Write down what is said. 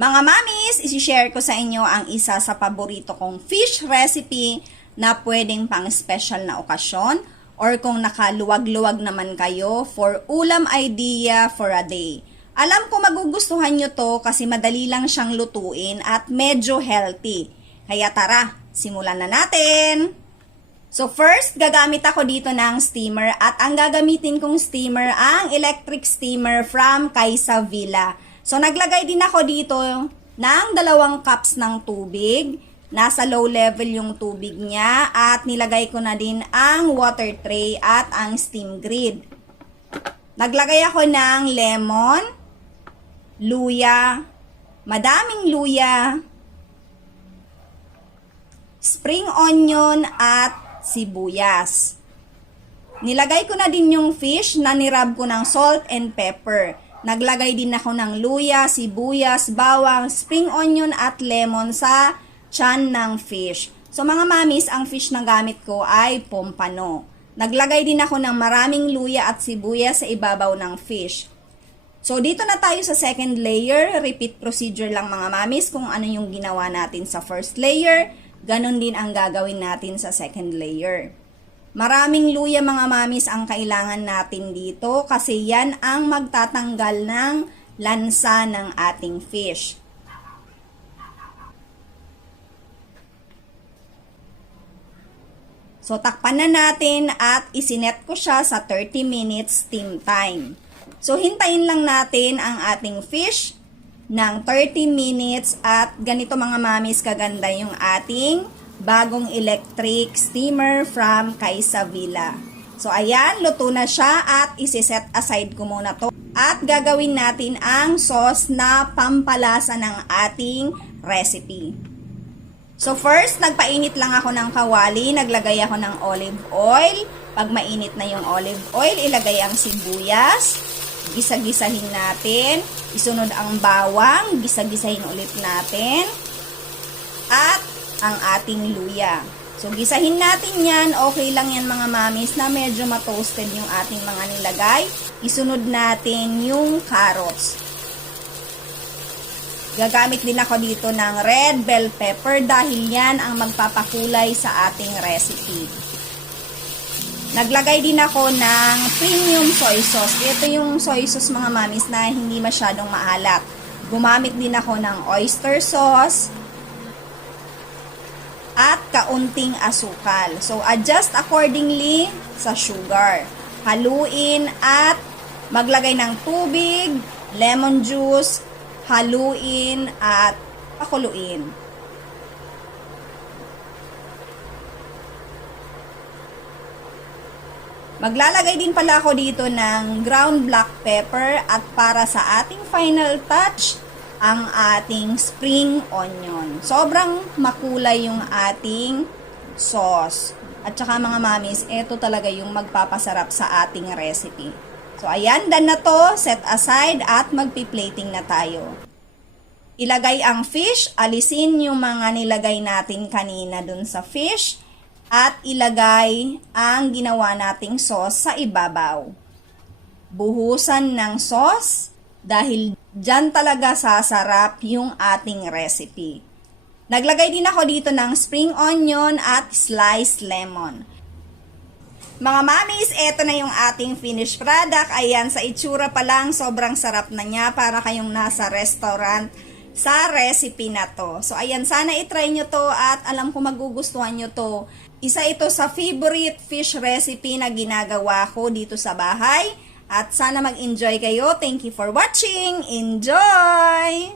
Mga mamis, isi-share ko sa inyo ang isa sa paborito kong fish recipe na pwedeng pang special na okasyon or kung nakaluwag-luwag naman kayo for ulam idea for a day. Alam ko magugustuhan nyo to kasi madali lang siyang lutuin at medyo healthy. Kaya tara, simulan na natin! So first, gagamit ako dito ng steamer at ang gagamitin kong steamer ang electric steamer from Kaysa Villa. So naglagay din ako dito ng 2 cups ng tubig. Nasa low level yung tubig niya at nilagay ko na din ang water tray at ang steam grid. Naglagay ako ng lemon, luya, madaming luya, spring onion at sibuyas. Nilagay ko na din yung fish na nirub ko ng salt and pepper. Naglagay din ako ng luya, sibuyas, bawang, spring onion at lemon sa tiyan ng fish. So mga mamis, ang fish na gamit ko ay pompano. Naglagay din ako ng maraming luya at sibuyas sa ibabaw ng fish. So dito na tayo sa second layer. Repeat procedure lang mga mamis kung ano yung ginawa natin sa first layer. Ganon din ang gagawin natin sa second layer. Maraming luya mga mamis ang kailangan natin dito kasi yan ang magtatanggal ng lansa ng ating fish. So takpan na natin at isinet ko siya sa 30 minutes steam time. So hintayin lang natin ang ating fish ng 30 minutes at ganito mga mamis kaganda yung ating bagong electric steamer from Kaysa Villa. So ayan, luto na siya at isi-set aside ko muna to. At gagawin natin ang sauce na pampalasa ng ating recipe. So first, nagpainit lang ako ng kawali, naglagay ako ng olive oil. Pag mainit na yung olive oil, ilagay ang sibuyas. Gisa-gisahin natin. Isunod ang bawang, gisa-gisahin ulit natin. At ang ating luya. So, gisahin natin yan. Okay lang yan mga mamis na medyo matoasted yung ating mga nilagay. Isunod natin yung carrots. Gagamit din ako dito ng red bell pepper dahil yan ang magpapakulay sa ating recipe. Naglagay din ako ng premium soy sauce. Ito yung soy sauce mga mamis na hindi masyadong maalat. Gumamit din ako ng oyster sauce at kaunting asukal. So, adjust accordingly sa sugar. Haluin at maglagay ng tubig, lemon juice, haluin at pakuluin. Maglalagay din pala ako dito ng ground black pepper at para sa ating final touch, ang ating spring onion. Sobrang makulay yung ating sauce. At saka mga mamis, ito talaga yung magpapasarap sa ating recipe. So ayan, done na to. Set aside at magpi-plating na tayo. Ilagay ang fish, alisin yung mga nilagay natin kanina dun sa fish, at ilagay ang ginawa nating sauce sa ibabaw. Buhusan ng sauce dahil dyan talaga sasarap yung ating recipe. Naglagay din ako dito ng spring onion at sliced lemon. Mga mamis, eto na yung ating finished product. Ayan, sa itsura pa lang, sobrang sarap na niya para kayong nasa restaurant sa recipe na to. So ayan, sana itry nyo to at alam ko magugustuhan nyo to. Isa ito sa favorite fish recipe na ginagawa ko dito sa bahay. At sana mag-enjoy kayo. Thank you for watching. Enjoy!